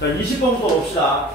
자, 20번부터 봅시다.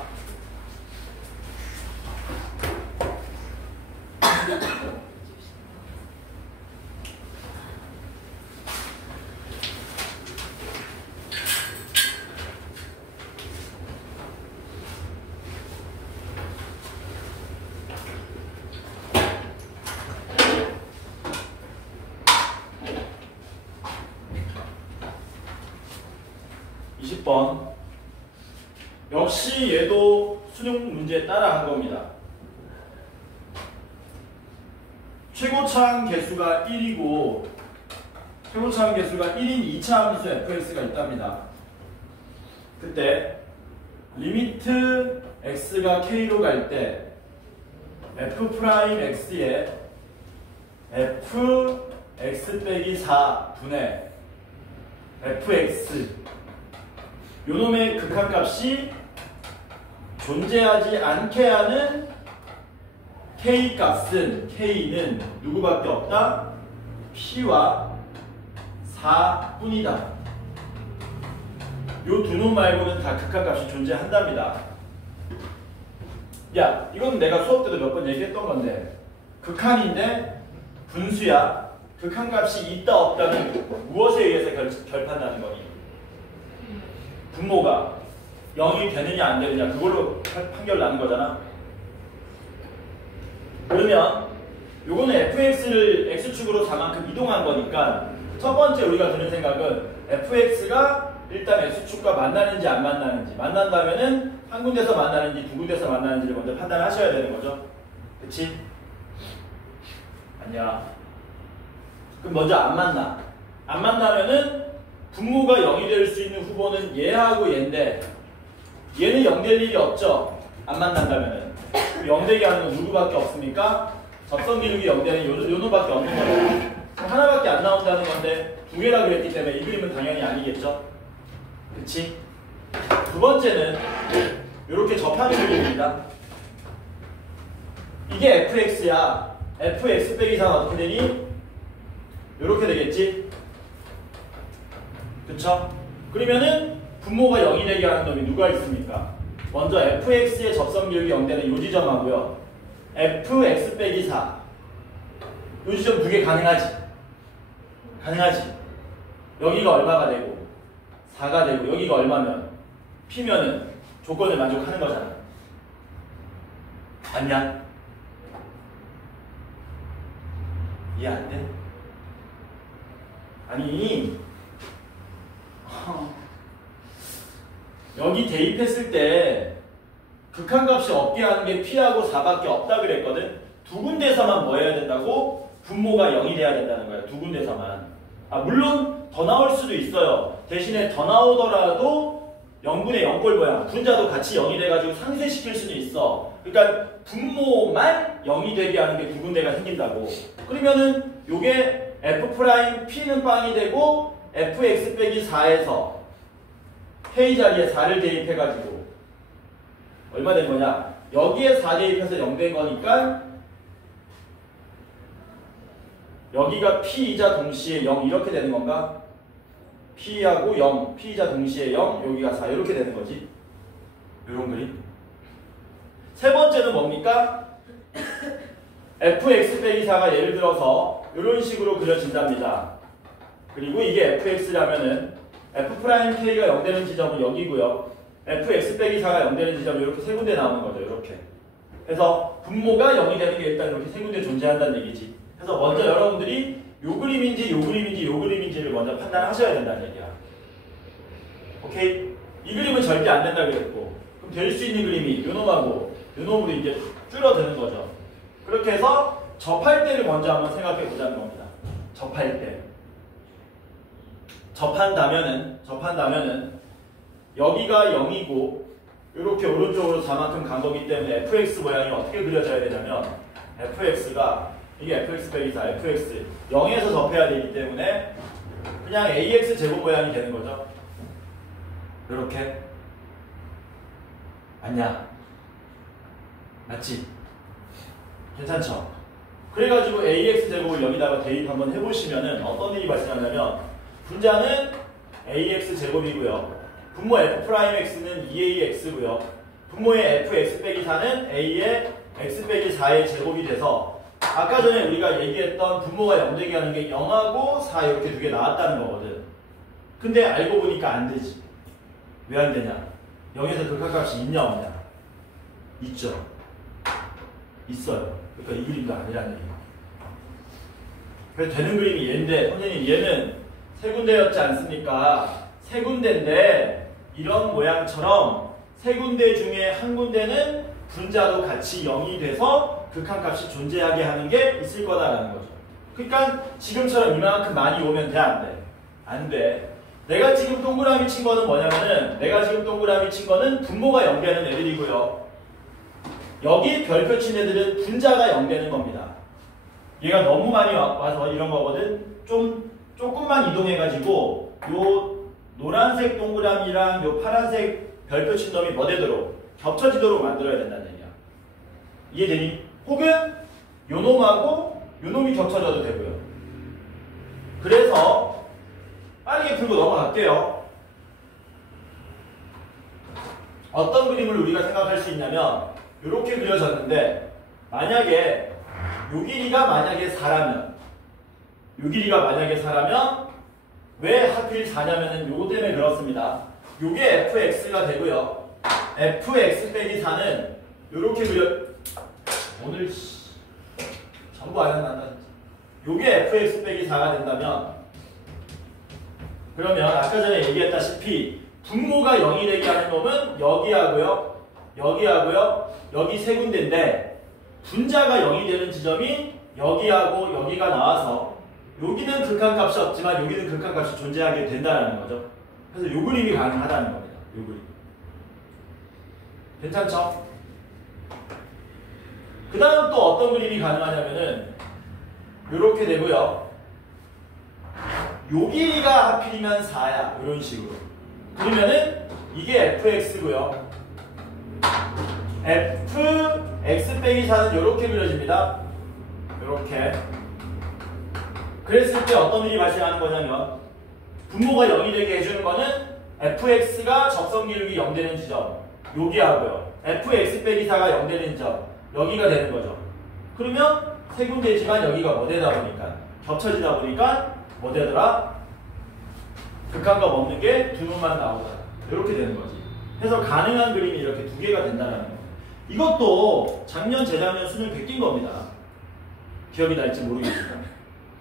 역시 얘도 수능 문제에 따라 한 겁니다. 최고차항 개수가 1이고 최고차항 개수가 1인 2차 함수 fx가 있답니다. 그때 리미트 x가 k로 갈 때 f'x에 fx 빼기 4분의 fx 요놈의 극한값이 존재하지 않게 하는 k값은 k는 누구밖에 없다? p와 4뿐이다. 요 두 놈 말고는 다 극한값이 존재한답니다. 야, 이건 내가 수업 때도 몇 번 얘기했던 건데 극한인데 분수야. 극한값이 있다 없다는 무엇에 의해서 결판나는 거니? 분모가 0이 되느냐 안 되느냐 그걸로 판결 나는 거잖아. 그러면 요거는 fx를 x축으로 4만큼 이동한 거니까 첫 번째 우리가 드는 생각은 fx가 일단 x축과 만나는지 안 만나는지, 만난다면은 한 군데서 만나는지 두 군데서 만나는지를 먼저 판단하셔야 되는 거죠. 그치? 아니야. 그럼 먼저 안 만나. 안 만나면은 분모가 0이 될 수 있는 후보는 얘하고 얘인데 얘는 0 될 일이 없죠. 안 만난다면은 0 되게 하는 건 누구밖에 없습니까? 접선 기울기 0 되는 요 놈밖에 없는 거예요. 하나밖에 안 나온다는 건데 두 개라 그랬기 때문에 이 그림은 당연히 아니겠죠. 그치? 두 번째는 이렇게 접하는 그림입니다. 이게 fx야. fx 빼기 4는 어떻게 되니? 이렇게 되겠지? 그쵸? 그러면은 분모가 0이 되게 하는 놈이 누가 있습니까? 먼저 fx의 접선 기울기 0 되는 요 지점하고요. fx 빼기 4. 요 지점 두 개 가능하지? 가능하지? 여기가 얼마가 되고 4가 되고 여기가 얼마면 p면은 조건을 만족하는 거잖아. 맞냐? 이해 안 돼? 아니 여기 대입했을 때 극한값이 없게 하는 게 p하고 4밖에 없다 그랬거든. 두 군데서만 뭐 해야 된다고? 분모가 0이 돼야 된다는 거야. 두 군데서만. 물론 더 나올 수도 있어요. 대신에 더 나오더라도 0분의 0꼴 모양 분자도 같이 0이 돼가지고 상쇄시킬 수는 있어. 그러니까 분모만 0이 되게 하는 게 두 군데가 생긴다고. 그러면은 요게 f'p는 빵이 되고 fx 빼기 4에서 k 자리에 4를 대입해가지고 얼마 된 거냐? 여기에 4 대입해서 0 된 거니까 여기가 p이자 동시에 0 이렇게 되는 건가? p하고 0, p이자 동시에 0, 여기가 4 이렇게 되는 거지. 이런 그림. 세 번째는 뭡니까? fx 빼기 4가 예를 들어서 이런 식으로 그려진답니다. 그리고 이게 fx라면은 f'k가 0 되는 지점은 여기고요. fx 빼기 4가 0 되는 지점이 이렇게 세 군데 나오는 거죠. 이렇게. 그래서 분모가 0이 되는 게 일단 이렇게 세 군데 존재한다는 얘기지. 그래서 먼저 여러분들이 요 그림인지 요 그림인지 요 그림인지를 먼저 판단하셔야 된다는 얘기야. 오케이? 이 그림은 절대 안 된다 그랬고 그럼 될 수 있는 그림이 요 놈하고 요 놈으로 이제 줄어드는 거죠. 그렇게 해서 접할 때를 먼저 한번 생각해 보자는 겁니다. 접할 때. 접한다면은 여기가 0이고 이렇게 오른쪽으로 4만큼 간 거기 때문에 fx 모양이 어떻게 그려져야 되냐면 fx가 이게 fx 빼기 4, fx 0에서 접해야 되기 때문에 그냥 ax 제곱 모양이 되는 거죠. 이렇게. 맞냐? 맞지? 괜찮죠? 그래가지고 ax 제곱을 여기다가 대입 한번 해보시면은 어떤 일이 발생하냐면 분자는 ax 제곱이고요. 분모 f'x는 2ax고요. 분모의 fx 빼기 4는 a의 x 빼기 4의 제곱이 돼서 아까 전에 우리가 얘기했던 분모가 0되게 하는 게 0하고 4 이렇게 두 개 나왔다는 거거든. 근데 알고 보니까 안 되지. 왜 안 되냐? 0에서 극한값이 있냐 없냐? 있죠. 있어요. 그러니까 이 그림도 아니라는 얘기야. 그래서 되는 그림이 얘인데 선생님 얘는 세 군데였지 않습니까? 세 군데인데 이런 모양처럼 세 군데 중에 한 군데는 분자도 같이 0이 돼서 극한값이 존재하게 하는 게 있을 거다라는 거죠. 그러니까 지금처럼 이만큼 많이 오면 돼? 안 돼? 안 돼. 내가 지금 동그라미 친 거는 뭐냐면은 내가 지금 동그라미 친 거는 분모가 0되는 애들이고요. 여기 별표 친 애들은 분자가 0되는 겁니다. 얘가 너무 많이 와서 이런 거거든. 조금만 이동해가지고 요 노란색 동그라미랑 요 파란색 별표 친 놈이 뭐 되도록 겹쳐지도록 만들어야 된다는 얘기야. 이해되니? 혹은 요 놈하고 요 놈이 겹쳐져도 되고요. 그래서 빠르게 풀고 넘어갈게요. 어떤 그림을 우리가 생각할 수 있냐면 이렇게 그려졌는데 만약에 요 길이가 만약에 4라면 요 길이가 만약에 4라면 왜 하필 4냐면은 요거 때문에 그렇습니다. 요게 fx가 되고요. fx 빼기 4는 요렇게 그려 오늘 전부 안 한다. 요게 fx 빼기 4가 된다면 그러면 아까 전에 얘기했다시피 분모가 0이 되게 하는 놈은 여기하고요. 여기하고요. 여기 세 군데인데 분자가 0이 되는 지점이 여기하고 여기가 나와서 여기는 극한값이 없지만 여기는 극한값이 존재하게 된다는 거죠. 그래서 요 그림이 가능하다는 겁니다. 요 그림. 괜찮죠? 그 다음 또 어떤 그림이 가능하냐면은 요렇게 되고요. 요 길이가 하필이면 4야. 이런 식으로. 그러면은 이게 fx고요. fx 빼기 4는 요렇게 그려집니다. 요렇게. 그랬을 때 어떤 일이 발생하는 거냐면 분모가 0이 되게 해주는 거는 fx가 적선 기울기 0 되는 지점 여기 하고요. fx 빼기 4가 0 되는 점 여기가 되는 거죠. 그러면 세 군데지만 여기가 뭐 되다 보니까 겹쳐지다 보니까 뭐 되더라? 극한값 없는 게 두 놈만 나오더라. 이렇게 되는 거지. 그래서 가능한 그림이 이렇게 두 개가 된다는 거. 이것도 작년, 재작년 수능 베낀 겁니다. 기억이 날지 모르겠지만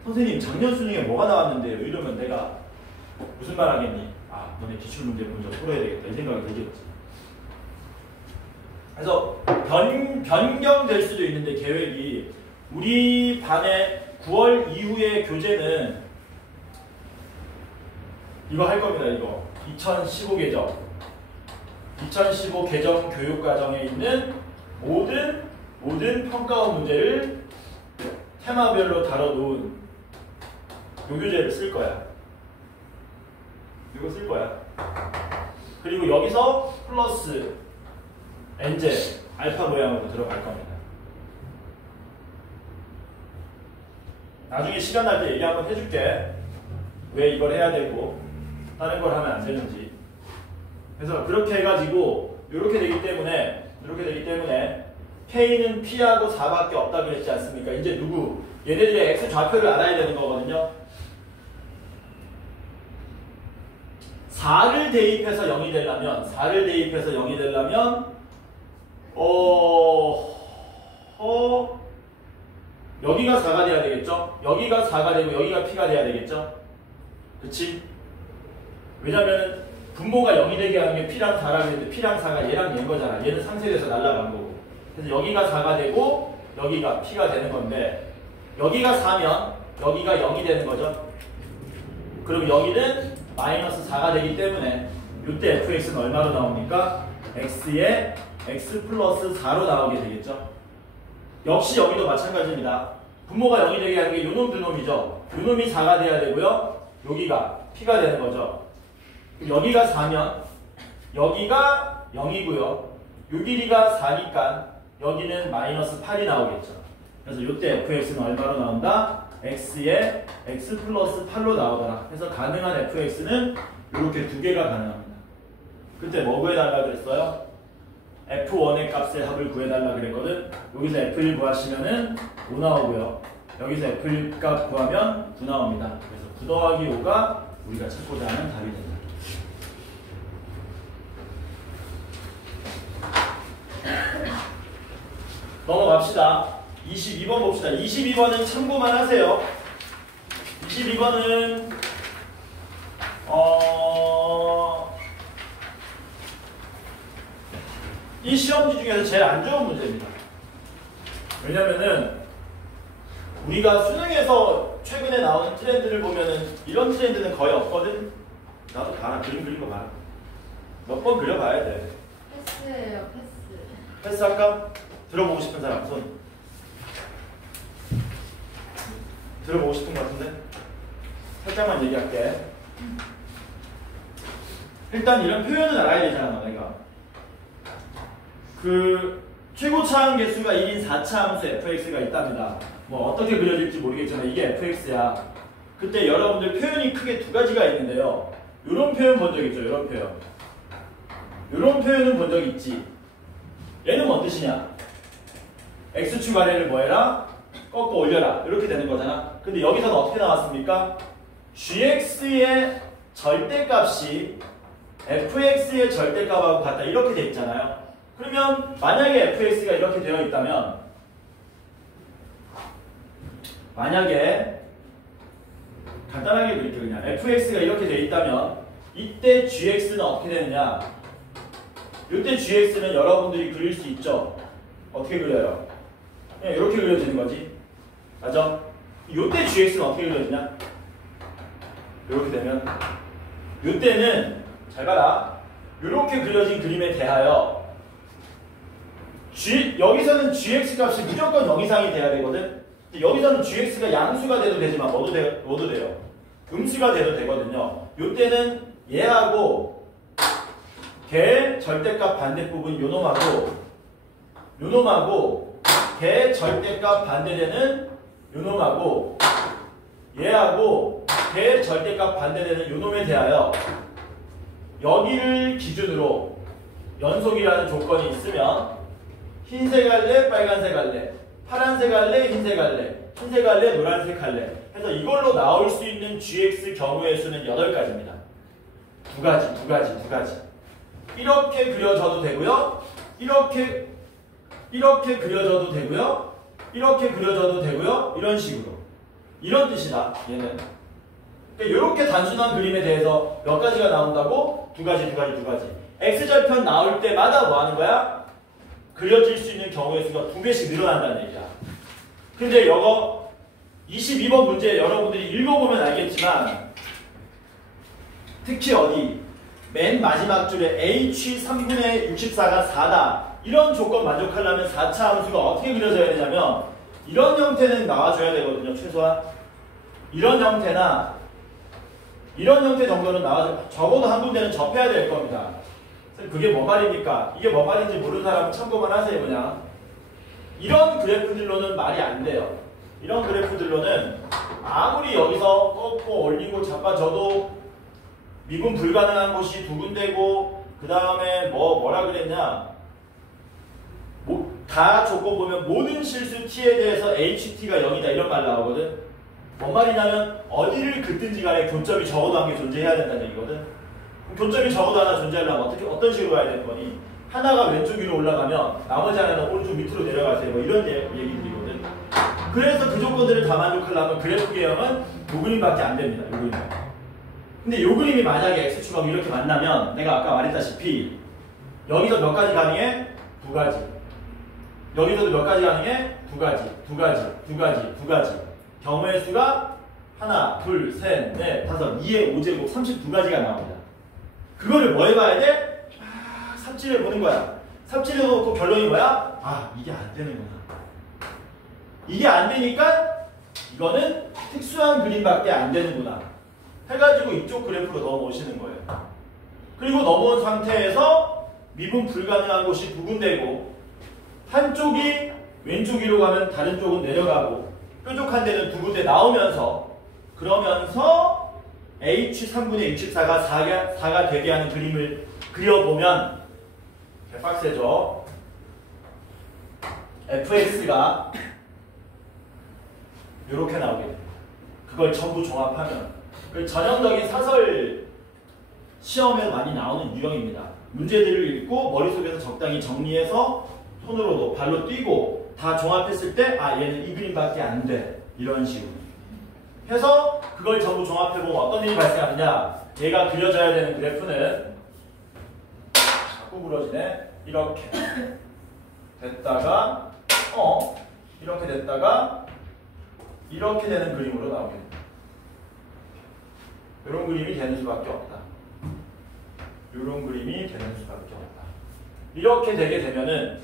선생님 작년 수능에 뭐가 나왔는데요? 이러면 내가 무슨 말 하겠니? 아, 너네 기출문제 먼저 풀어야 되겠다. 이 생각이 들겠지. 그래서 변경될 수도 있는데 계획이 우리 반에 9월 이후의 교재는 이거 할 겁니다. 이거 2015 개정 2015 개정 교육과정에 있는 모든 평가원 문제를 테마별로 다뤄놓은 요 교재를 쓸 거야. 이거 쓸 거야. 그리고 여기서 플러스 n제 알파 모양으로 들어갈 겁니다. 나중에 시간 날 때 얘기 한번 해줄게. 왜 이걸 해야 되고 다른 걸 하면 안 되는지. 그래서 그렇게 해가지고 이렇게 되기 때문에 K는 P하고 4밖에 없다 그랬지 않습니까? 이제 누구? 얘네들의 X 좌표를 알아야 되는 거거든요. 4를 대입해서 0이 되려면 여기가 4가 돼야 되겠죠? 여기가 4가 되고 여기가 P가 돼야 되겠죠? 그치? 왜냐면 분모가 0이 되게 하는 게 P랑 4라고 했는데 P랑 4가 얘랑 얘인 거잖아. 얘는 상쇄돼서 날아간 거고. 그래서 여기가 4가 되고 여기가 P가 되는 건데 여기가 4면 여기가 0이 되는 거죠. 그럼 여기는 마이너스 4가 되기 때문에 이때 fx는 얼마로 나옵니까? x에 x 플러스 4로 나오게 되겠죠. 역시 여기도 마찬가지입니다. 분모가 0이 되게 하는 게 요놈 두 놈이죠. 요놈이 4가 돼야 되고요. 여기가 P가 되는 거죠. 여기가 4면 여기가 0이고요. 요 길이가 4니까 여기는 마이너스 8이 나오겠죠. 그래서 이때 fx는 얼마로 나온다? x에 x 플러스 8로 나오더라. 그래서 가능한 fx는 이렇게 두 개가 가능합니다. 그때 뭐 구해달라 그랬어요? F1의 값의 합을 구해달라 그랬거든. 여기서 F1 구하시면은 5 나오고요. 여기서 F1 값 구하면 9 나옵니다. 그래서 9 더하기 5가 우리가 찾고자 하는 답이 된다. 넘어갑시다. 22번 봅시다. 22번은 참고만 하세요. 22번은 이 시험지 중에서 제일 안 좋은 문제입니다. 왜냐면은 우리가 수능에서 최근에 나오는 트렌드를 보면은 이런 트렌드는 거의 없거든. 나도 봐라. 그림 그린 거 봐라. 몇 번 그려봐야 돼. 패스예요, 패스. 패스할까? 들어보고 싶은 사람 손. 들어보고 싶은 것 같은데? 살짝만 얘기할게. 일단 이런 표현은 알아야 되잖아, 내가. 그 최고 차항 개수가 1인 4차 함수 fx가 있답니다. 뭐 어떻게 그려질지 모르겠지만 이게 fx야. 그때 여러분들 표현이 크게 두 가지가 있는데요. 이런 표현 본 적 있죠? 이런 표현. 이런 표현은 본 적 있지. 얘는 뭔 뜻이냐? x축 아래를 뭐 해라? 꺾어 올려라. 이렇게 되는 거잖아. 근데 여기서는 어떻게 나왔습니까? gx의 절대값이 fx의 절대값하고 같다. 이렇게 돼 있잖아요. 그러면 만약에 fx가 이렇게 되어 있다면 만약에 간단하게 그릴게요. 그냥 fx가 이렇게 되어 있다면 이때 gx는 어떻게 되느냐? 이때 gx는 여러분들이 그릴 수 있죠. 어떻게 그려요? 그냥 이렇게 그려지는 거지. 맞아? 이때 gx는 어떻게 그려지냐? 이렇게 되면 이때는 잘 봐라. 이렇게 그려진 그림에 대하여 여기서는 gx 값이 무조건 0 이상이 돼야 되거든. 여기서는 gx가 양수가 돼도 되지만 뭐도 돼요. 음수가 돼도 되거든요. 이때는 얘하고 걔 절대값 반대부분 요놈하고 걔 절대값 반대되는 요놈하고 얘하고 걔 절대값 반대되는 요놈에 대하여 여기를 기준으로 연속이라는 조건이 있으면 흰색 할래, 빨간색 할래, 파란색 할래, 흰색 할래, 흰색 할래, 노란색 할래 해서 이걸로 나올 수 있는 gx 경우의 수는 8가지입니다. 두 가지. 이렇게 그려져도 되고요. 이렇게 그려져도 되고요. 이렇게 그려져도 되고요. 이런 식으로. 이런 뜻이다. 얘는. 그러니까 이렇게 단순한 그림에 대해서 몇 가지가 나온다고? 두 가지. x절편 나올 때마다 뭐 하는 거야? 그려질 수 있는 경우의 수가 2배씩 늘어난다는 얘기야. 근데 이거 22번 문제 여러분들이 읽어보면 알겠지만 특히 어디 맨 마지막 줄에 h 3분의 64가 4다. 이런 조건 만족하려면 4차 함수가 어떻게 그려져야 되냐면 이런 형태는 나와줘야 되거든요. 최소한 이런 형태나 이런 형태 정도는 나와줘. 적어도 한 군데는 접해야 될 겁니다. 그게 뭐 말입니까? 이게 뭐 말인지 모르는 사람은 참고만 하세요. 그냥 이런 그래프들로는 말이 안 돼요. 이런 그래프들로는 아무리 여기서 꺾고 올리고 잡아줘도 미분 불가능한 곳이 두 군데고 그 다음에 뭐라 그랬냐? 다 조건 보면 모든 실수 t에 대해서 ht가 0이다 이런 말 나오거든. 뭔 말이냐면 어디를 긋든지 간에 교점이 적어도 한 개 존재해야 된다는 얘기거든. 교점이 적어도 하나 존재하려면 어떤 식으로 가야 될 거니? 하나가 왼쪽 위로 올라가면 나머지 하나는 오른쪽 밑으로 내려가세요. 뭐 이런 얘기들이거든. 그래서 그 조건들을 다 만족하려면 그래프 개형은 요 그림밖에 안 됩니다. 요 그림. 근데 요 그림이 만약에 x축하고 이렇게 만나면 내가 아까 말했다시피 여기서 몇 가지 가능해? 2가지. 여기서도 몇 가지 가능해? 2가지. 경우의 수가 하나, 둘, 셋, 넷, 다섯, 2의 5제곱 32가지가 나옵니다. 그거를 뭐 해봐야 돼? 삽질을 보는 거야. 삽질을 놓고 결론이 뭐야? 이게 안 되는구나. 이게 안 되니까 이거는 특수한 그림밖에 안 되는구나. 해가지고 이쪽 그래프로 넘어오시는 거예요. 그리고 넘어온 상태에서 미분 불가능한 곳이 두 군데고 한쪽이 왼쪽 위로 가면 다른 쪽은 내려가고 뾰족한 데는 두 군데 나오면서 그러면서 h 3분의 64가 4가 되게 하는 그림을 그려보면 빡세죠. fx가 이렇게 나오게 돼요. 그걸 전부 종합하면 그 전형적인 사설 시험에 많이 나오는 유형입니다. 문제들을 읽고 머릿속에서 적당히 정리해서 손으로도 발로 뛰고 다 종합했을 때 아 얘는 이 그림밖에 안 돼. 이런 식으로 해서 그걸 전부 종합해보면 어떤 일이 발생하느냐. 얘가 그려져야 되는 그래프는 자꾸 부러지네. 이렇게 됐다가 이렇게 됐다가 이렇게 되는 그림으로 나오게 됩니다. 이런 그림이 되는 수밖에 없다. 이런 그림이 되는 수밖에 없다. 이렇게 되게 되면은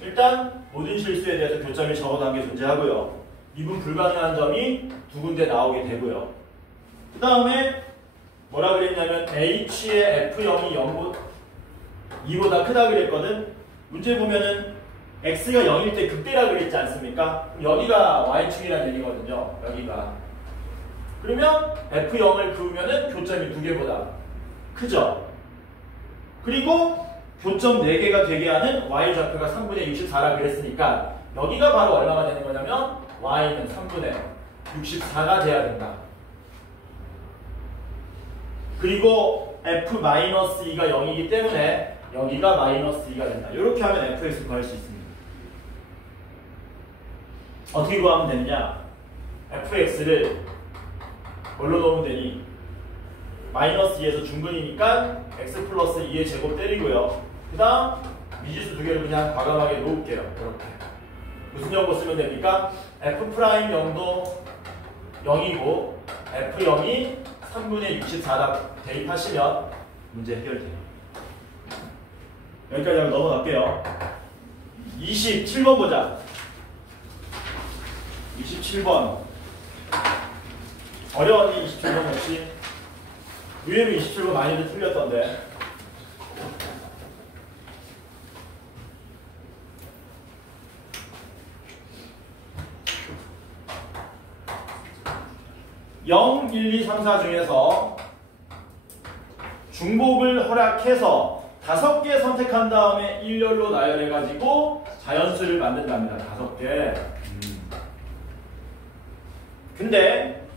일단 모든 실수에 대해서 교점이 적어놓은 게 존재하고요. 미분 불가능한 점이 두 군데 나오게 되고요. 그 다음에 뭐라 그랬냐면 h의 f0이 2보다 크다 그랬거든. 문제 보면은 x가 0일 때 극대라 그랬지 않습니까? 여기가 y축이라는 얘기거든요. 여기가. 그러면 f0을 그으면은 교점이 두 개보다 크죠. 그리고 교점 4개가 되게 하는 y좌표가 3분의 64라 그랬으니까 여기가 바로 얼마가 되는 거냐면 y는 3분의 64가 돼야 된다. 그리고 f-2가 0이기 때문에 여기가 -2가 된다. 이렇게 하면 fx를 구할 수 있습니다. 어떻게 구하면 되느냐? fx를 뭘로 넣으면 되니? -2에서 중근이니까 x 플러스 2의 제곱 때리고요. 그 다음 미지수 두 개를 그냥 과감하게 놓을게요. 이렇게. 무슨 연고 쓰면 됩니까? f'0도 0이고 f0이 3분의 64다 대입하시면 문제 해결돼요. 여기까지 하고 넘어갈게요. 27번 보자. 27번. 어려웠니? 27번 역시. 의외로 27번 많이들 틀렸던데. (0, 1, 2, 3, 4) 중에서 중복을 허락해서 5개 선택한 다음에 일렬로 나열해가지고 자연수를 만든답니다. 5개. 근데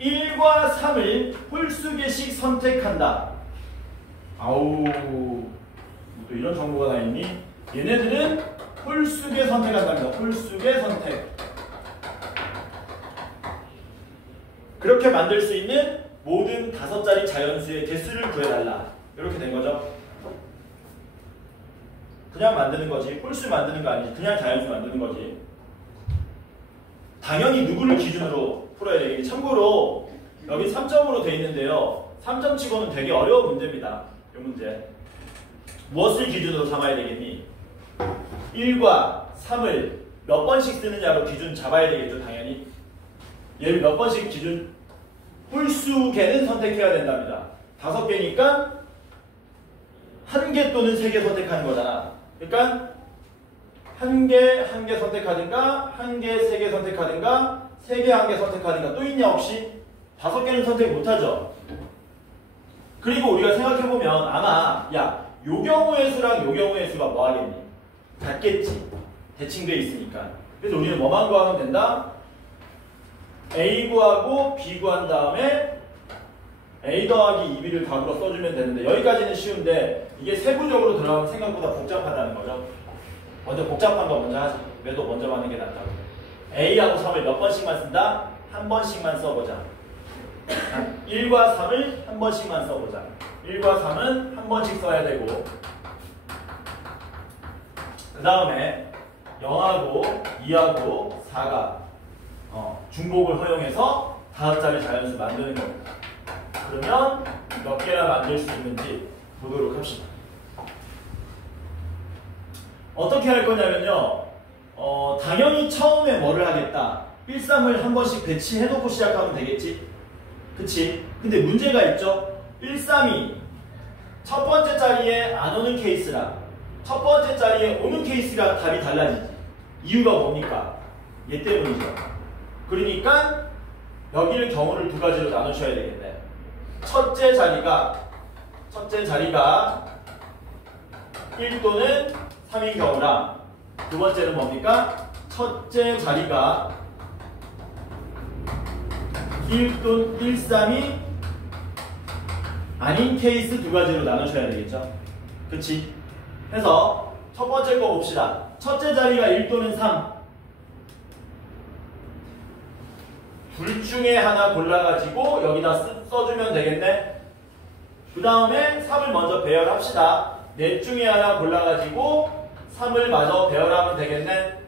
1과 3을 홀수개씩 선택한다. 아우, 또 이런 정보가 다 있니? 얘네들은 홀수개 선택한답니다. 홀수개 선택. 그렇게 만들 수 있는 모든 5자리 자연수의 개수를 구해달라. 이렇게 된 거죠. 그냥 만드는 거지. 홀수 만드는 거 아니지. 그냥 자연수 만드는 거지. 당연히 누구를 기준으로 풀어야 되겠니? 참고로 여기 3점으로 돼 있는데요. 3점 치고는 되게 어려운 문제입니다. 이 문제. 무엇을 기준으로 삼아야 되겠니? 1과 3을 몇 번씩 쓰느냐로 기준 잡아야 되겠죠. 당연히. 얘를 몇 번씩 기준 홀수개는 선택해야 된답니다. 5개니까 1개 또는 3개 선택하는 거잖아. 그러니까 1개, 1개 선택하든가 1개, 3개 선택하든가 3개, 1개 선택하든가 또 있냐 없이 5개는 선택 못하죠. 그리고 우리가 생각해보면 아마 야, 요 경우의 수랑 요 경우의 수가 뭐 하겠니? 같겠지. 대칭돼 있으니까. 그래서 우리는 뭐만 구하면 된다? A 구하고 B 구한 다음에 A 더하기 2B를 답으로 써주면 되는데 여기까지는 쉬운데 이게 세부적으로 들어가면 생각보다 복잡하다는 거죠. 먼저 복잡한 거 먼저 하자. 그래도 먼저 하는 게 낫다고. A하고 3을 몇 번씩만 쓴다? 한 번씩만 써보자. 1과 3을 한 번씩만 써보자. 1과 3은 한 번씩 써야 되고 그 다음에 0하고 2하고 4가 중복을 허용해서 5자리 자연수 만드는 겁니다. 그러면 몇 개나 만들 수 있는지 보도록 합시다. 어떻게 할 거냐면요. 당연히 처음에 뭐를 하겠다. 1, 3을 한 번씩 배치해놓고 시작하면 되겠지. 그치? 근데 문제가 있죠. 1, 3이 첫 번째 자리에 안 오는 케이스랑 첫 번째 자리에 오는 케이스가 답이 달라지지. 이유가 뭡니까? 얘 때문이죠. 그러니까 여기를 경우를 두 가지로 나누셔야 되겠네. 첫째 자리가 1 또는 3인 경우랑 두 번째는 뭡니까? 첫째 자리가 1 또는 1, 3이 아닌 케이스 두 가지로 나누셔야 되겠죠? 그치? 해서 첫 번째 거 봅시다. 첫째 자리가 1 또는 3. 둘 중에 하나 골라가지고 여기다 써주면 되겠네. 그 다음에 3을 먼저 배열합시다. 넷 중에 하나 골라가지고 3을 마저 배열하면 되겠네.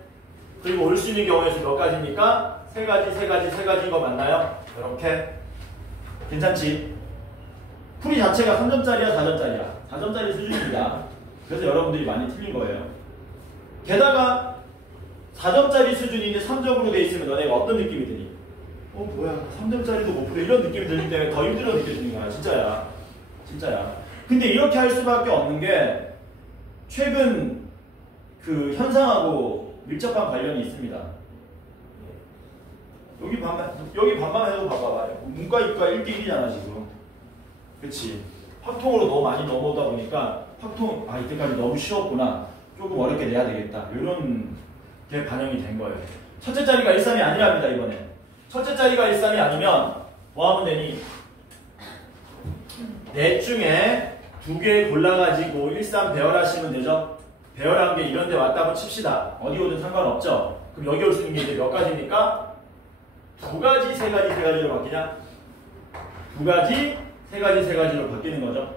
그리고 올 수 있는 경우에 몇 가지입니까? 세 가지인 거 맞나요? 이렇게. 괜찮지? 풀이 자체가 3점짜리야, 4점짜리야? 4점짜리 수준입니다. 그래서 여러분들이 많이 틀린 거예요. 게다가 4점짜리 수준인데 3점으로 돼 있으면 너네가 어떤 느낌이 드니? 뭐야 3점짜리도 못 풀어 이런 느낌이 들기 때문에 더 힘들어 느껴지는 거야. 진짜야. 근데 이렇게 할 수밖에 없는 게 최근 그 현상하고 밀접한 관련이 있습니다. 여기 반만 해도 봐봐봐. 문과 이과 1대1이잖아 지금. 그치? 확통으로 너무 많이 넘어오다 보니까 확통 이때까지 너무 쉬웠구나. 조금 어렵게 내야 되겠다. 이런 게 반영이 된 거예요. 첫째 자리가 1, 3이 아니랍니다 이번에. 첫째 자리가 1, 3이 아니면 뭐 하면 되니? 넷 중에 2개 골라가지고 1, 3 배열하시면 되죠? 배열한 게 이런 데 왔다고 칩시다. 어디 오든 상관없죠? 그럼 여기 올 수 있는 게 이제 몇 가지입니까? 2가지, 3가지로 바뀌냐? 2가지, 3가지로 바뀌는 거죠.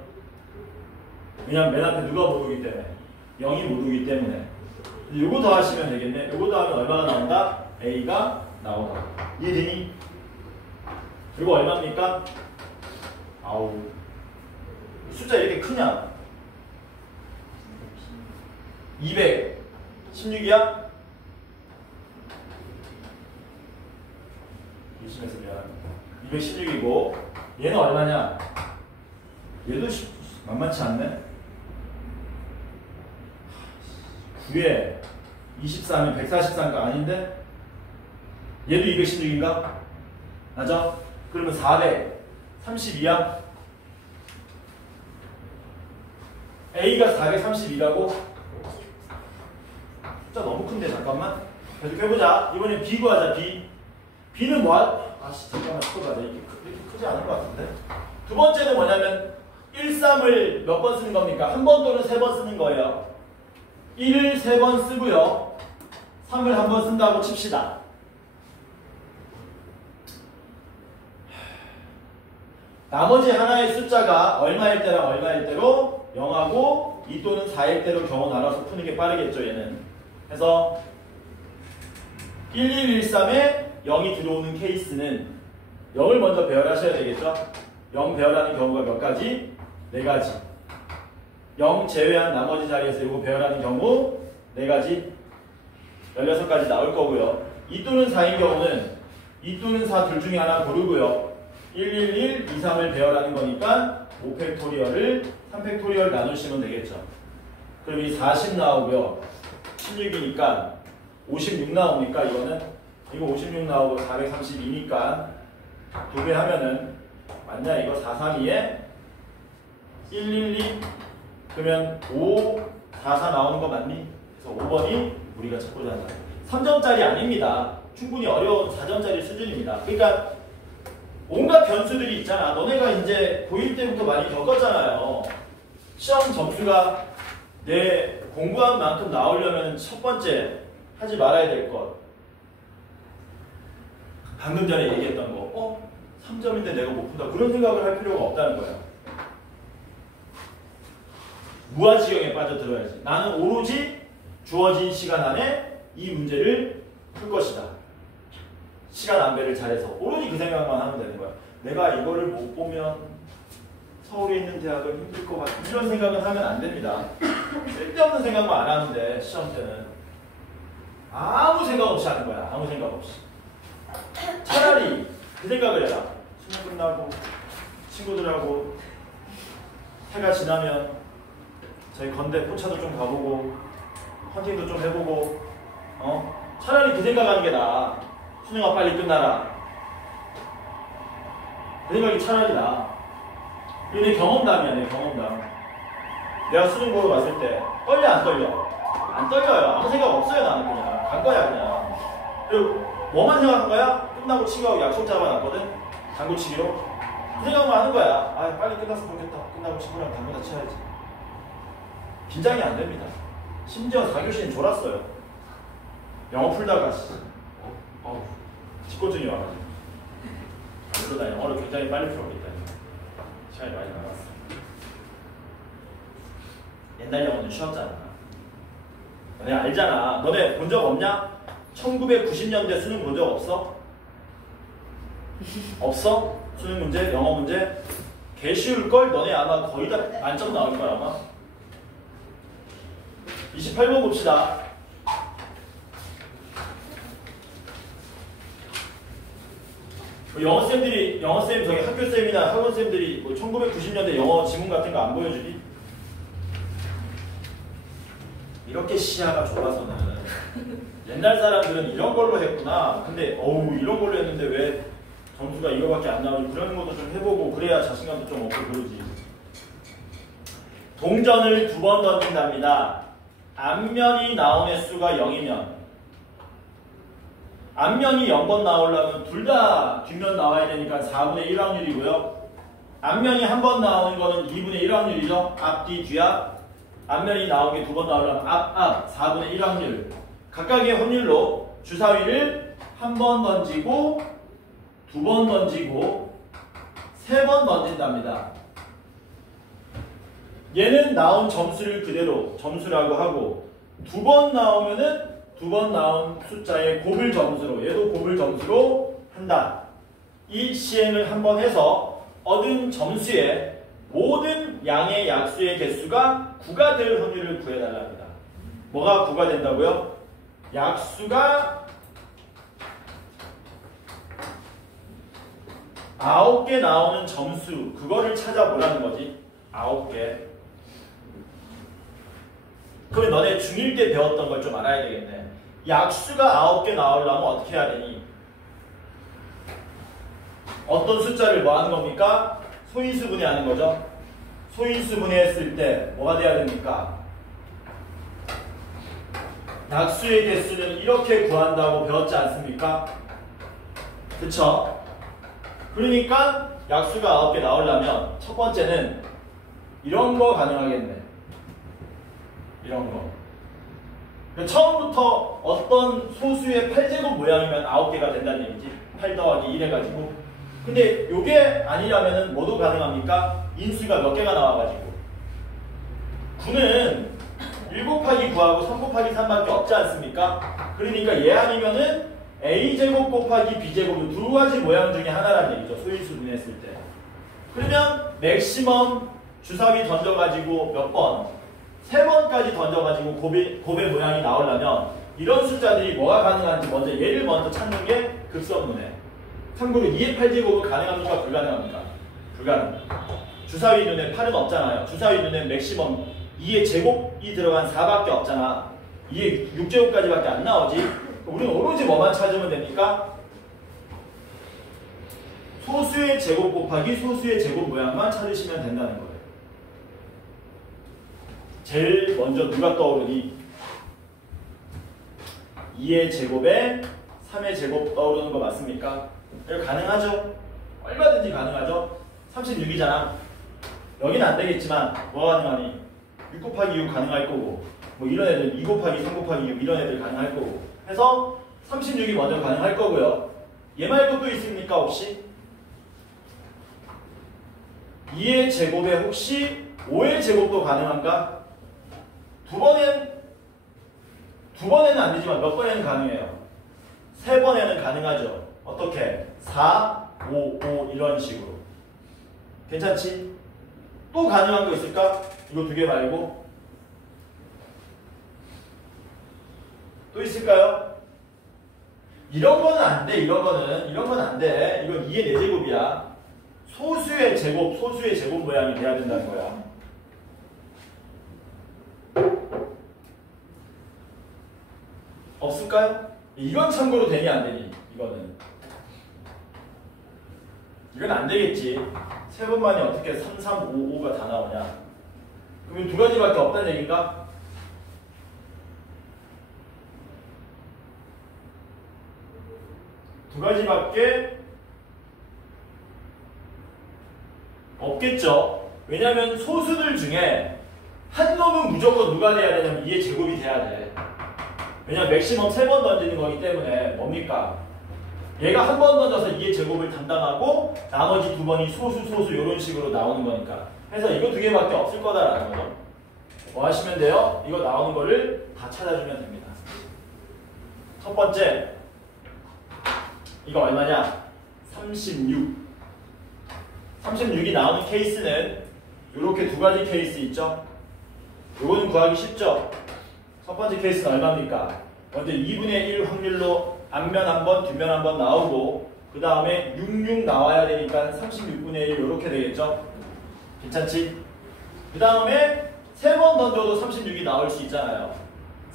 왜냐면 맨 앞에 누가 못 오기 때문에 0이 못 오기 때문에 요거 더 하시면 되겠네. 요거 더 하면 얼마가 나온다? A가 나오다. 이해되니? 이거 얼마입니까? 아우 숫자 이렇게 크냐? 216이야? 열심히 해서 미안합니다. 216이고 얘는 얼마냐? 얘도 만만치 않네. 9에 23이 143가 아닌데? 얘도 216인가? 맞아? 그러면 432야? A가 432라고? 숫자 너무 큰데 잠깐만 계속 해보자. 이번엔 B 구하자. B는 뭐야? 잠깐만 쳐봐자. 이렇게 크지 않은 것 같은데. 두 번째는 뭐냐면 1, 3을 몇 번 쓰는 겁니까? 한 번 또는 3번 쓰는 거예요. 1을 3번 쓰고요. 3을 한 번 쓴다고 칩시다. 나머지 하나의 숫자가 얼마일 때랑 얼마일 때로 0하고 2 또는 4일 때로 경우 나눠서 푸는 게 빠르겠죠 얘는. 그래서 1113에 0이 들어오는 케이스는 0을 먼저 배열하셔야 되겠죠. 0 배열하는 경우가 몇 가지? 4가지. 0 제외한 나머지 자리에서 이거 배열하는 경우 4가지, 16가지 나올 거고요. 2 또는 4인 경우는 2 또는 4 둘 중에 하나 고르고요. 111, 2, 3을 배열하는 거니까 5팩토리얼을 3팩토리얼 나누시면 되겠죠. 그럼 이 40 나오고요. 16이니까 56 나오니까 이거는 이거 56 나오고 432니까 2배 하면은 맞냐? 이거 432에 112 그러면 5, 44 나오는 거 맞니? 그래서 5번이 우리가 찾고자 한다. 3점짜리 아닙니다. 충분히 어려운 4점짜리 수준입니다. 그러니까 온갖 변수들이 있잖아. 너네가 이제 고1 때부터 많이 겪었잖아요. 시험 점수가 내 공부한 만큼 나오려면 첫 번째 하지 말아야 될 것. 방금 전에 얘기했던 거. 3점인데 내가 못 푼다. 그런 생각을 할 필요가 없다는 거야. 무아지경에 빠져들어야지. 나는 오로지 주어진 시간 안에 이 문제를 풀 것이다. 시간 안배를 잘해서 오로지 그 생각만 하면 되는 거야. 내가 이거를 못 보면 서울에 있는 대학은 힘들 것 같아. 이런 생각은 하면 안 됩니다. 쓸데없는 생각만 안 하면 돼. 시험 때는 아무 생각 없이 하는 거야. 아무 생각 없이. 차라리 그 생각을 해라. 수능 끝나고 친구들하고 해가 지나면 저희 건대 포차도 좀 가보고 헌팅도 좀 해보고 차라리 그 생각하는 게 나아. 수능아 빨리 끝나라. 그 생각이 차라리 나아. 이게 내 경험담이야. 내 경험담. 내가 수능 보러 갔을 때 떨려 안 떨려? 안 떨려요. 아무 생각 없어요. 나는 그냥 간 거야 그냥. 그리고 뭐만 생각한 거야? 끝나고 친구하고 약속 잡아놨거든. 당구치기로. 그 생각만 하는 거야. 아 빨리 끝났으면 좋겠다. 끝나고 친구랑 당구나 쳐야지. 긴장이 안 됩니다. 심지어 4교시는 졸았어요. 영어 풀다가 직고증이 와가지고. 물론 나 영어를 굉장히 빨리 풀었기 때문에 시간이 많이 남았어. 옛날 영어는 쉬웠잖아. 너네 알잖아. 너네 본 적 없냐? 1990년대 수능 본 적 없어? 없어? 수능 문제, 영어 문제? 개 쉬울걸? 너네 아마 거의 다 만점 나올 거야 아마. 28번 봅시다. 영어쌤 저기 학교쌤이나 학원쌤들이 뭐 1990년대 영어 지문 같은 거 안 보여주니? 이렇게 시야가 좁아서는 옛날 사람들은 이런 걸로 했구나. 근데 어우 이런 걸로 했는데 왜 점수가 이거밖에 안 나오지? 그런 것도 좀 해보고 그래야 자신감도 좀 얻고 그러지. 동전을 2번 던진답니다. 앞면이 나온 횟수가 0이면 앞면이 0번 나오려면 둘 다 뒷면 나와야 되니까 4분의 1 확률이고요. 앞면이 한 번 나오는 거는 2분의 1 확률이죠. 앞, 뒤, 뒤앞. 앞면이 나오게 2번 나오려면 앞 4분의 1 확률. 각각의 확률로 주사위를 한 번 던지고 2번 던지고 3번 던진답니다. 얘는 나온 점수를 그대로 점수라고 하고 2번 나오면은 2번 나온 숫자의 곱을 점수로 얘도 곱을 점수로 한다. 이 시행을 한번 해서 얻은 점수의 모든 양의 약수의 개수가 9가 될 확률을 구해달랍니다. 뭐가 9가 된다고요? 약수가 9개 나오는 점수 그거를 찾아보라는 거지. 9개. 그러면 너네 중1 때 배웠던 걸 좀 알아야 되겠네. 약수가 9개 나오려면 어떻게 해야 되니? 어떤 숫자를 뭐 하는 겁니까? 소인수분해 하는 거죠. 소인수분해 했을 때 뭐가 돼야 됩니까? 약수의 개수는 이렇게 구한다고 배웠지 않습니까? 그쵸? 그러니까 약수가 9개 나오려면 첫 번째는 이런 거 가능하겠네. 이런 거. 처음부터 어떤 소수의 8제곱 모양이면 9개가 된다는 얘기지. 8 더하기 1 해가지고. 근데 요게 아니라면은 뭐도 가능합니까? 인수가 몇 개가 나와가지고. 9는 1 곱하기 9하고 3 곱하기 3밖에 없지 않습니까? 그러니까 얘 아니면은 A제곱 곱하기 B제곱은 두 가지 모양 중에 하나라는 얘기죠. 소인수 분해했을 때. 그러면 맥시멈 주사위 던져가지고 몇 번? 3번까지 던져가지고 곱의 모양이 나오려면 이런 숫자들이 뭐가 가능한지 먼저 얘를 먼저 찾는 게 급선분해. 참고로 2의 8제곱은 가능합니까? 불가능합니까? 불가능. 주사위 눈에 8은 없잖아요. 주사위 눈에 맥시멈 2의 제곱이 들어간 4밖에 없잖아. 2의 6제곱까지밖에 안 나오지. 우리는 오로지 뭐만 찾으면 됩니까? 소수의 제곱 곱하기 소수의 제곱 모양만 찾으시면 된다는 거예요. 제일 먼저 누가 떠오르니? 2의 제곱에 3의 제곱 떠오르는 거 맞습니까? 이거 가능하죠? 얼마든지 가능하죠? 36이잖아. 여기는 안 되겠지만 뭐가 가능하니? 6 곱하기 6 가능할 거고 뭐 이런 애들 2 곱하기 3 곱하기 6 이런 애들 가능할 거고 해서 36이 먼저 가능할 거고요. 얘 말고 또 있습니까 혹시? 2의 제곱에 혹시 5의 제곱도 가능한가? 두 번에는 안 되지만 몇 번에는 가능해요? 3번에는 가능하죠. 어떻게? 4, 5, 5 이런 식으로. 괜찮지? 또 가능한 거 있을까? 이거 2개 말고 또 있을까요? 이런 거는 안 돼. 이런 건 안 돼. 이건 2의 4제곱이야. 소수의 제곱 모양이 돼야 된다는 거야. 없을까요? 이건 참고로 되니 안 되니? 이건 안 되겠지. 3번만이 어떻게 3, 3, 5, 5가 다 나오냐? 그러면 두 가지밖에 없다는 얘기인가? 두 가지밖에 없겠죠. 왜냐하면 소수들 중에 한 놈은 무조건 누가 돼야 되냐면 2의 제곱이 돼야 돼. 왜냐면 맥시멈 3번 던지는 거기 때문에 뭡니까? 얘가 한 번 던져서 2의 제곱을 담당하고 나머지 두 번이 소수 이런 식으로 나오는 거니까. 그래서 이거 두 개밖에 없을 거다라는 거죠. 뭐 하시면 돼요? 이거 나오는 거를 다 찾아주면 됩니다. 첫 번째, 이거 얼마냐? 36. 36이 나오는 케이스는 이렇게 두 가지 케이스 있죠? 요거는 구하기 쉽죠? 첫 번째 케이스는 얼마입니까? 먼저 2분의 1 확률로 앞면 한 번, 뒷면 한 번 나오고 그 다음에 66 나와야 되니까 36분의 1 이렇게 되겠죠? 괜찮지? 그 다음에 3번 던져도 36이 나올 수 있잖아요.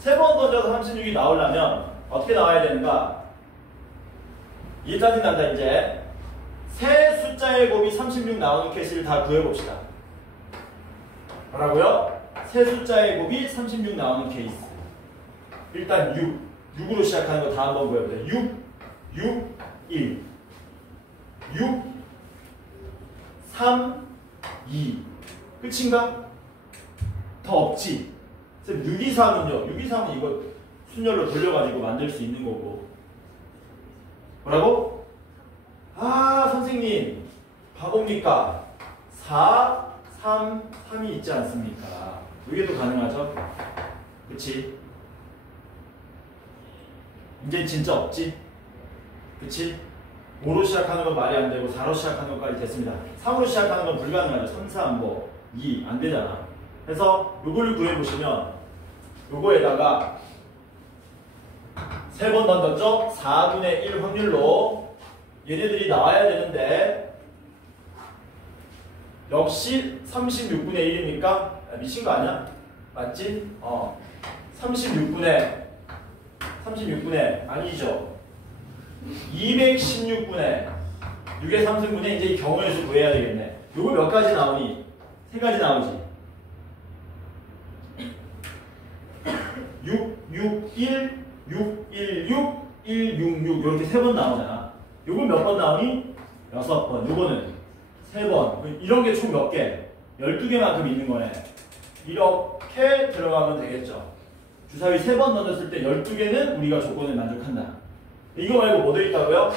3번 던져서 36이 나오려면 어떻게 나와야 되는가? 이해 짜증난다 이제. 세 숫자의 곱이 36 나오는 케이스를 다 구해봅시다. 뭐라고요? 세 숫자의 곱이 36 나오는 케이스. 일단 6으로 시작하는 거 다 한번 구해보세요. 6, 1 6, 3, 2 끝인가? 더 없지? 6, 2, 3은요? 6, 2, 3은 이거 순열로 돌려가지고 만들 수 있는 거고. 뭐라고? 아 선생님 바보입니까? 4, 3, 3이 있지 않습니까? 이게 더 가능하죠? 그치? 이제 진짜 없지? 그치? 5로 시작하는 건 말이 안 되고 4로 시작하는 것까지 됐습니다. 3으로 시작하는 건 불가능하죠. 3, 3, 2 안 되잖아. 그래서 요거를 구해보시면 요거에다가 3번 던졌죠? 4분의 1 확률로 얘네들이 나와야 되는데 역시 36분의 1입니까? 미친 거 아니야? 맞지? 36분의 아니죠. 216분의 6의 3승분의 이제 이 경우의 수 구해야 되겠네. 요거 몇 가지 나오니? 3가지 나오지. 6, 6, 1, 6, 1, 6, 1, 6, 6 이렇게 3번 나오잖아. 요거 몇 번 나오니? 6번. 요거는 3번. 이런 게 총 몇 개? 12개만큼 있는 거네. 이렇게 들어가면 되겠죠. 주사위 3번 던졌을 때 12개는 우리가 조건을 만족한다. 이거 말고 뭐 들어있다고요?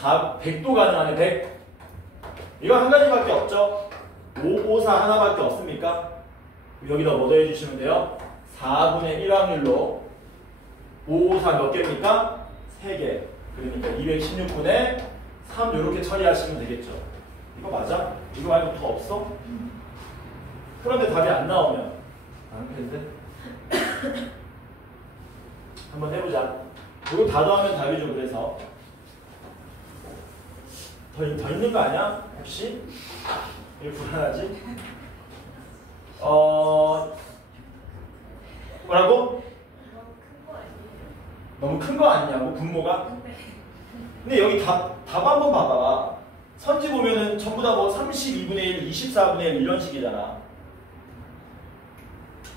100도 가능하네. 100. 이거 한 가지밖에 없죠? 5, 5, 4 하나밖에 없습니까? 여기다 뭐 더해주시면 돼요? 4분의 1 확률로 5, 5, 4 몇 개입니까? 3개. 그러니까 216분의 3 이렇게 처리하시면 되겠죠. 이거 맞아? 이거 말고 더 없어? 그런데 답이 안 나오면 안 그랬는데? 한번 해보자. 이거 다 더하면 답이죠. 그래서 더 있는 거 아니야? 혹시? 왜 불안하지? 뭐라고? 너무 큰 거 아니냐고? 분모가? 근데 여기 답 한번 봐봐. 선지 보면은 전부 다 뭐 32분의 1, 24분의 1 이런 식이잖아.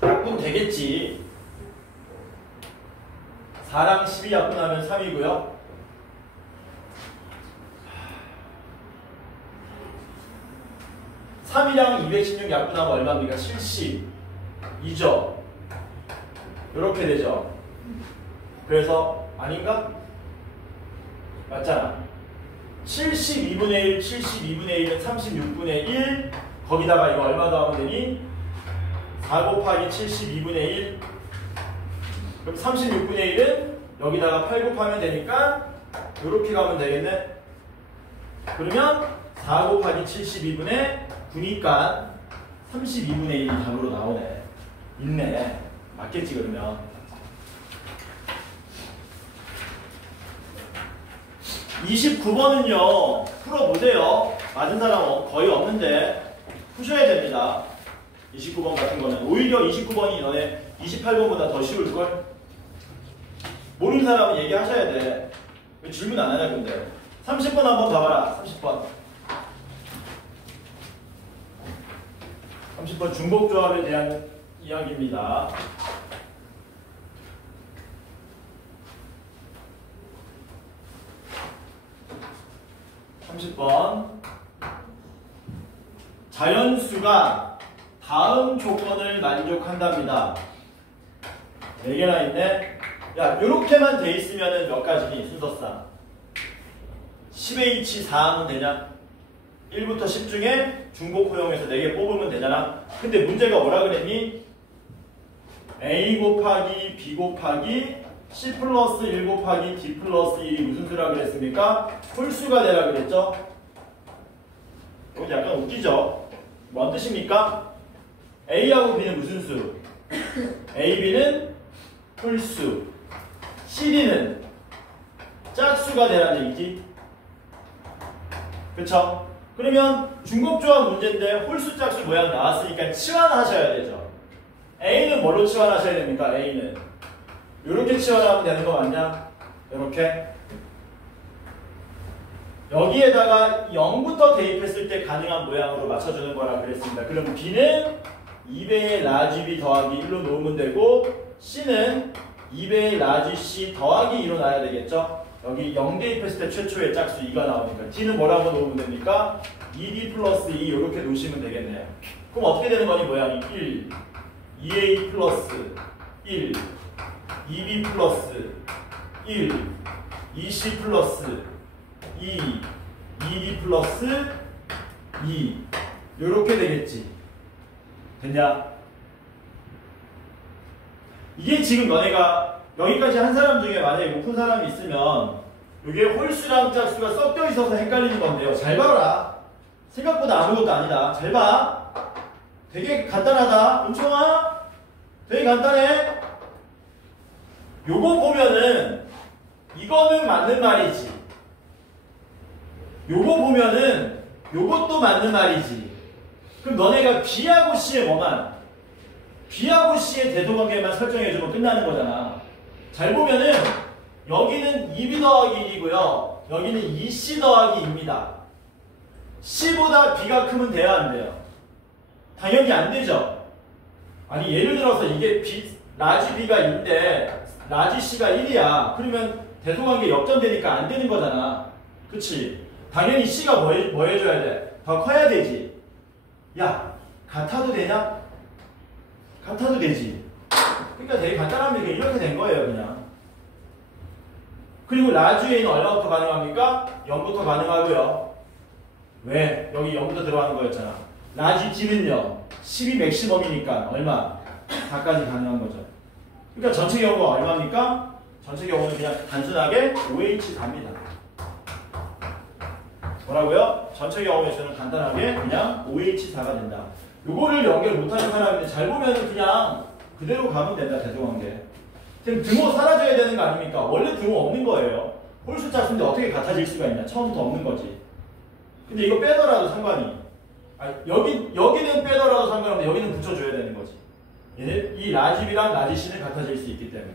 약분 되겠지. 4랑 12 약분하면 3이고요. 3이랑 216 약분하면 얼마입니까? 72죠. 이렇게 되죠. 그래서 아닌가? 맞잖아. 72분의 1, 72분의 1은 36분의 1 거기다가 이거 얼마 더하면 되니? 4 곱하기 72분의 1 그럼 36분의 1은 여기다가 8 곱하면 되니까 이렇게 가면 되겠네. 그러면 4 곱하기 72분의 9니까 32분의 1이 답으로 나오네. 있네. 맞겠지 그러면. 29번은요. 풀어보세요. 맞은 사람 거의 없는데 푸셔야 됩니다. 29번 같은 거는 오히려 29번이 너네 28번보다 더 쉬울걸? 모르는 사람은 얘기하셔야 돼. 왜 질문 안 하냐 근데. 30번 한번 봐봐라. 30번. 30번 중복조합에 대한 이야기입니다. 자연수가 다음 조건을 만족한답니다. 4개나 있네. 야, 요렇게만 돼 있으면 몇 가지니 순서상? 10H 4하면 되냐? 1부터 10 중에 중복 호용해서 4개 뽑으면 되잖아. 근데 문제가 뭐라 그랬니? A 곱하기 B 곱하기 C 플러스 1 곱하기 D 플러스 1이 무슨 수라 그랬습니까? 홀수가 되라 그랬죠? 이거 약간 웃기죠? 뭔 뜻입니까? A하고 B는 무슨 수? A, B는 홀수, C, D는 짝수가 되라는 얘기지. 그쵸? 그러면 중복조합 문제인데 홀수 짝수 모양 나왔으니까 치환하셔야 되죠. A는 뭘로 치환하셔야 됩니까? A는 이렇게 치환하면 되는 거 맞냐? 이렇게 여기에다가 0부터 대입했을 때 가능한 모양으로 맞춰주는 거라 그랬습니다. 그럼 B는 2배의 라지 B 더하기 1로 놓으면 되고 C는 2배의 라지 C 더하기 2로 놔야 되겠죠? 여기 0 대입했을 때 최초의 짝수 2가 나오니까 D는 뭐라고 놓으면 됩니까? 2D 플러스 2 이렇게 놓으시면 되겠네요. 그럼 어떻게 되는 거니 모양이? 1, 2A 플러스 1, 2B 플러스 1, 2C 플러스 2, 2D 플러스 2 이렇게 되겠지. 됐냐? 이게 지금 너네가 여기까지 한 사람 중에 만약에 못 푼 사람이 있으면 이게 홀수랑 짝수가 섞여 있어서 헷갈리는 건데요. 잘 봐라. 생각보다 아무것도 아니다. 잘 봐. 되게 간단하다. 은총아? 되게 간단해. 요거 보면은 이거는 맞는 말이지. 요거 보면은 요것도 맞는 말이지. 그럼 너네가 B하고 C의 뭐만? B하고 C의 대도관계만 설정해주면 끝나는 거잖아. 잘 보면은 여기는 2B 더하기 1이고요. 여기는 2C 더하기 2입니다. C보다 B가 크면 돼야 안 돼요? 당연히 안 되죠. 아니 예를 들어서 이게 라지 B가 2인데 라지 C가 1이야. 그러면 대도관계 역전되니까 안 되는 거잖아. 그치? 당연히 C가 뭐 해줘야 돼? 더 커야 되지. 야, 같아도 되냐? 같아도 되지. 그러니까 되게 간단합니다. 이렇게 된 거예요, 그냥. 그리고 라주에는 얼마부터 가능합니까? 0부터 가능하고요. 왜? 여기 0부터 들어가는 거였잖아. 라지 D는요. 10이 맥시멈이니까 얼마? 4까지 가능한 거죠. 그러니까 전체 경우가 얼마입니까? 전체 경우는 그냥 단순하게 OH 갑니다. 뭐라고요? 전체 경우에서는 간단하게 그냥 OH4가 된다. 요거를 연결 못하는 사람인데 잘 보면은 그냥 그대로 가면 된다. 대조관계. 등호 사라져야 되는 거 아닙니까? 원래 등호 없는 거예요. 홀수 짝수인데 어떻게 같아질 수가 있냐? 처음부터 없는 거지. 근데 이거 빼더라도 상관이. 여기는 빼더라도 상관없는데 여기는 붙여줘야 되는 거지. 이 라지 B랑 라지 C는 같아질 수 있기 때문에.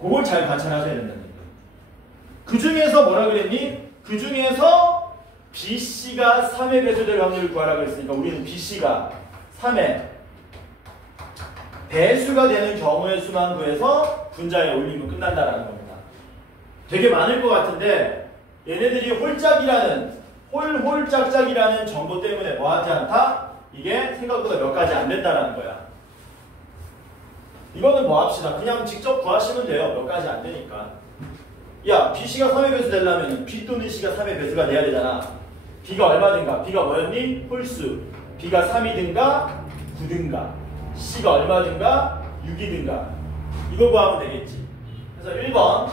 그걸 잘 관찰하셔야 된다는 거예요. 그 중에서 뭐라 그랬니? 그 중에서 BC가 3의 배수될 확률을 구하라 그랬으니까 우리는 BC가 3의 배수가 되는 경우의 수만 구해서 분자에 올리면 끝난다라는 겁니다. 되게 많을 것 같은데 얘네들이 홀짝짝이라는 정보 때문에 뭐하지 않다? 이게 생각보다 몇 가지 안 된다라는 거야. 이거는 뭐 합시다. 그냥 직접 구하시면 돼요. 몇 가지 안 되니까. 야, BC가 3의 배수 되려면 B 또는 C가 3의 배수가 돼야 되잖아. B가 얼마든가. B가 뭐였니? 홀수. B가 3이든가 9든가. C가 얼마든가 6이든가. 이거 구하면 되겠지. 그래서 1번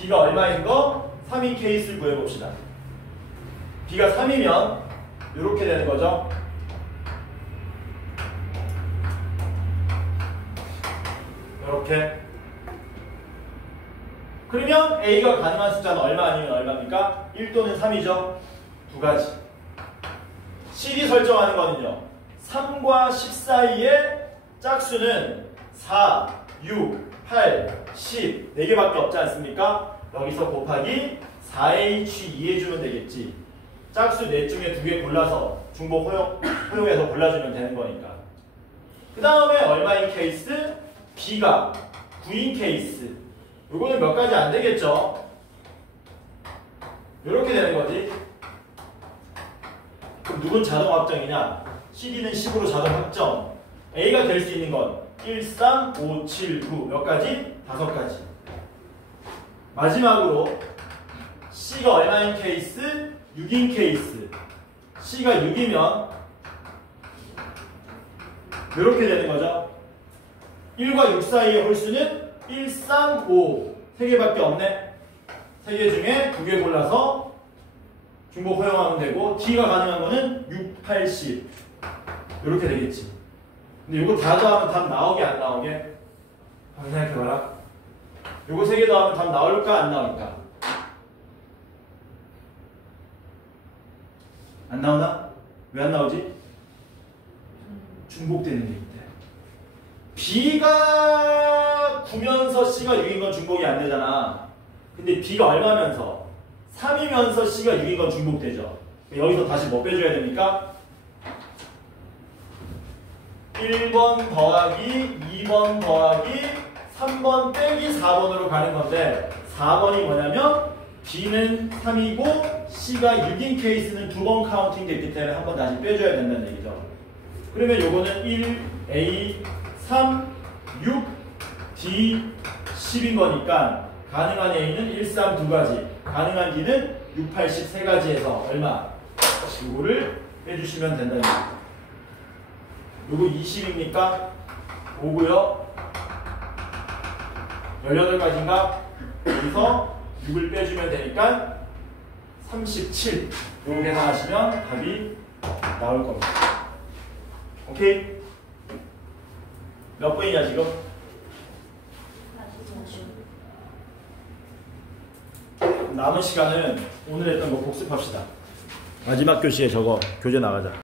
B가 얼마인 거? 3인 케이스를 구해봅시다. B가 3이면 이렇게 되는 거죠. 이렇게. 그러면 A가 가능한 숫자는 얼마 아니면 얼마입니까? 1 또는 3이죠. 두 가지. CD 설정하는 거는요. 3과 10 사이의 짝수는 4, 6, 8, 10 4개밖에 없지 않습니까? 여기서 곱하기 4H2 해주면 되겠지. 짝수 넷 중에 2개 골라서 중복 허용해서 골라주면 되는 거니까. 그 다음에 얼마인 케이스? B가 9인 케이스. 요거는 몇 가지 안 되겠죠? 요렇게 되는 거지. 그럼 누군 자동 확정이냐? CD는 10으로 자동 확정. A가 될 수 있는 건 1, 3, 5, 7, 9. 몇 가지? 5가지. 마지막으로 C가 얼마인 케이스? 6인 케이스. C가 6이면 이렇게 되는 거죠. 1과 6 사이의 홀수는 1, 3, 5. 3개밖에 없네. 3개 중에 2개 골라서 중복 허용하면 되고 D가 가능한 거는 6, 80. 이렇게 되겠지. 근데 이거 다 더하면 답 나오게 안 나오게? 한번 생각해봐라. 이거 3개 더하면 답 나올까 안 나올까? 안 나오나? 왜 안 나오지? 중복되는 게 있대. B가 9면서 C가 6인 건 중복이 안 되잖아. 근데 B가 얼마면서? 3이면서 C가 6인 건 중복되죠. 여기서 다시 뭐 빼줘야 됩니까? 1번 더하기 2번 더하기 3번 빼기 4번으로 가는 건데 4번이 뭐냐면 B는 3이고 C가 6인 케이스는 2번 카운팅 됐기 때문에 한 번 다시 빼줘야 된다는 얘기죠. 그러면 요거는 1, A, 3, 6, D, 10인 거니까 가능한 A는 1, 3 2가지, 가능한 D는 6, 80 3가지에서 얼마? 요거를 빼주시면 된다는 얘기죠. 요거 20입니까? 5고요. 18가지인가? 여기서 6을 빼주면 되니까 37. 요거 계산하시면 답이 나올 겁니다. 오케이? 몇 분이냐 지금? 남은 시간은 오늘 했던 거 복습합시다. 마지막 교시에 저거 교재 나가자.